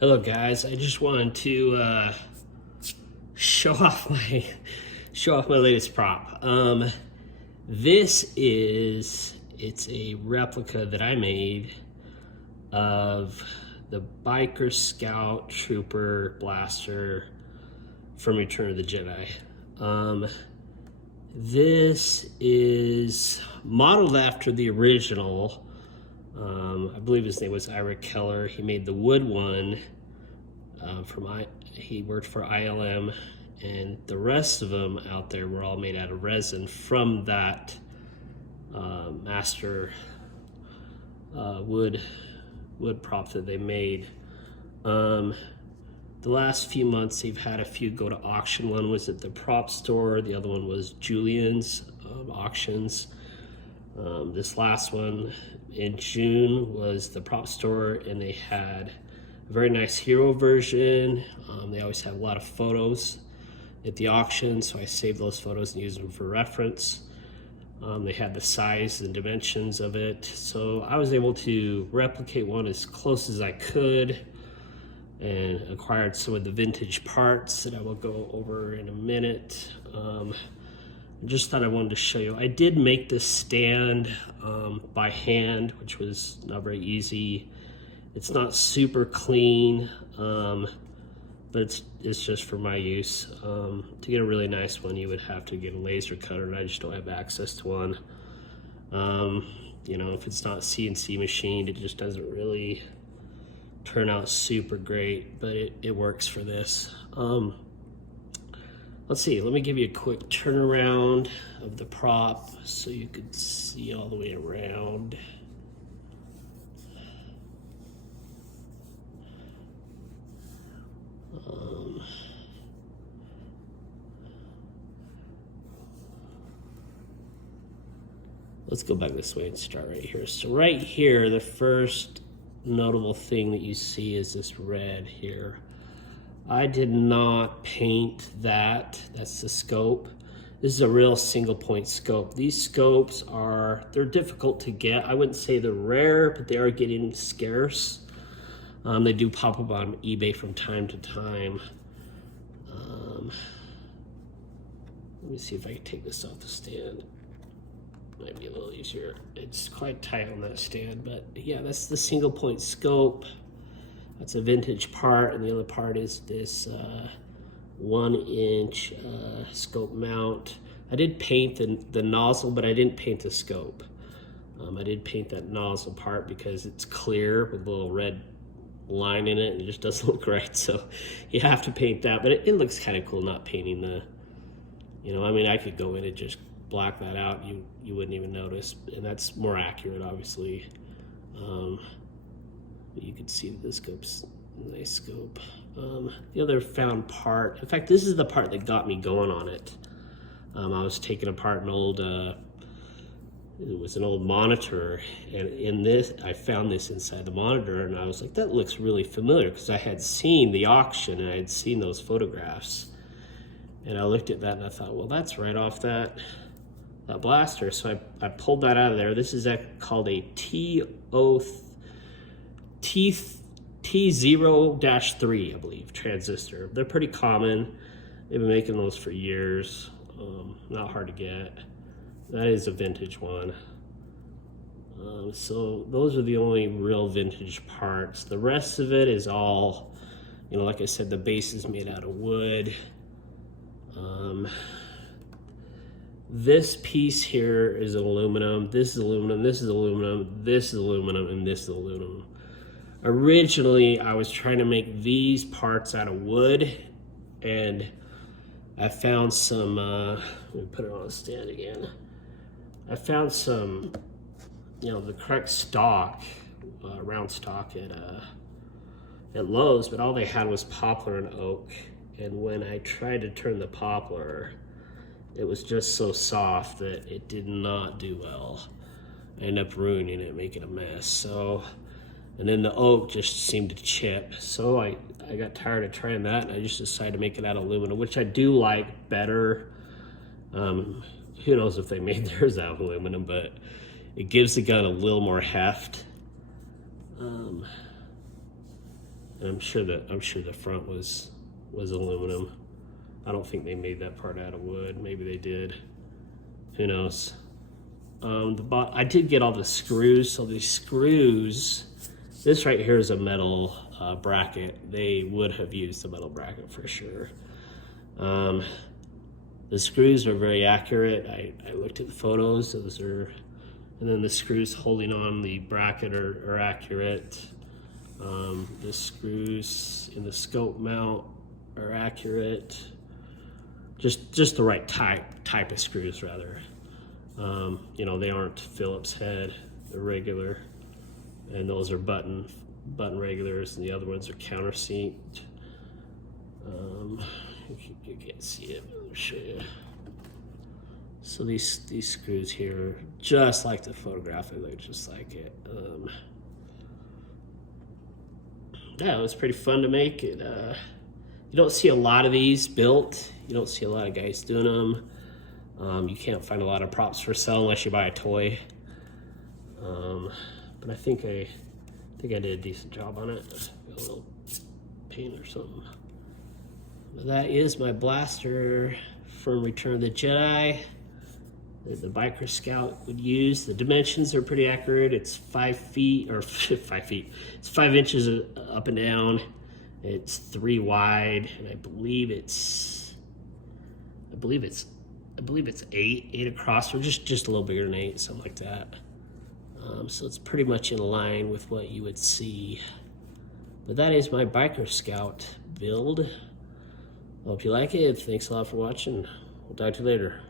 Hello guys, I just wanted to show off my latest prop. It's a replica that I made of the Biker Scout Trooper Blaster from Return of the Jedi. This is modeled after the original. I believe his name was Ira Keller. He made the wood one he worked for ILM, and the rest of them out there were all made out of resin from that master wood prop that they made. The last few months they've had a few go to auction. One was at the prop store, the other one was Julian's auctions. This last one in June was the prop store, and they had a very nice hero version. They always have a lot of photos at the auction, so I saved those photos and used them for reference. They had the size and dimensions of it, so I was able to replicate one as close as I could and acquired some of the vintage parts that I will go over in a minute. I just thought I wanted to show you. I did make this stand by hand, which was not very easy. It's not super clean, but it's just for my use. To get a really nice one, you would have to get a laser cutter, and I just don't have access to one. You know, if it's not CNC machined, it just doesn't really turn out super great, but it works for this. Let's see, let me give you a quick turnaround of the prop so you could see all the way around. Let's go back this way and start right here. So right here, the first notable thing that you see is this red here. I did not paint that. That's the scope. This is a real single point scope. These scopes they're difficult to get. I wouldn't say they're rare, but they are getting scarce. They do pop up on eBay from time to time. Let me see if I can take this off the stand. Might be a little easier. It's quite tight on that stand, but yeah, that's the single point scope. That's a vintage part, and the other part is this 1-inch scope mount. I did paint the nozzle, but I didn't paint the scope. I did paint that nozzle part because it's clear with a little red line in it, and it just doesn't look right, so you have to paint that. But it looks kind of cool not painting the, you know, I mean, I could go in and just black that out, you wouldn't even notice, and that's more accurate, obviously. But you can see that the scope's a nice scope. The other found part, in fact, this is the part that got me going on it. I was taking apart an old, it was an old monitor, and in this, I found this inside the monitor, and I was like, that looks really familiar, because I had seen the auction, and I had seen those photographs. And I looked at that, and I thought, well, that's right off that blaster. So I pulled that out of there. This is called a T0-3, I believe, transistor. They're pretty common. They've been making those for years. Not hard to get. That is a vintage one. So those are the only real vintage parts. The rest of it is all, you know, like I said, the base is made out of wood. This piece here is aluminum, this is aluminum, this is aluminum, this is aluminum, and this is aluminum. Originally, I was trying to make these parts out of wood, and I found some, let me put it on a stand again. I found some, you know, the correct stock, round stock at Lowe's, but all they had was poplar and oak. And when I tried to turn the poplar, it was just so soft that it did not do well. I ended up ruining it, making a mess. So, and then the oak just seemed to chip. So I got tired of trying that, and I just decided to make it out of aluminum, which I do like better. Who knows if they made theirs out of aluminum, but it gives the gun a little more heft. And I'm sure the front was aluminum. I don't think they made that part out of wood. Maybe they did. Who knows? I did get all the screws. So these screws, this right here is a metal bracket. They would have used a metal bracket for sure. The screws are very accurate. I looked at the photos. Those are, and then the screws holding on the bracket are accurate. The screws in the scope mount are accurate. Just the right type of screws rather. You know, they aren't Phillips head, they're regular, and those are button regulars, and the other ones are countersink. You can't see it, but I'll show you. So these screws here are just like the photograph. They look just like it. Yeah, it was pretty fun to make it. You don't see a lot of these built. You don't see a lot of guys doing them. You can't find a lot of props for sale unless you buy a toy. But I think I did a decent job on it. Got a little paint or something. But that is my blaster from Return of the Jedi that the Biker Scout would use. The dimensions are pretty accurate. It's 5 feet, or 5 feet. It's 5 inches up and down. It's 3 wide, and I believe it's 8 across, or just a little bigger than 8, something like that. So it's pretty much in line with what you would see. But that is my Biker Scout build. Hope you like it. Thanks a lot for watching. We'll talk to you later.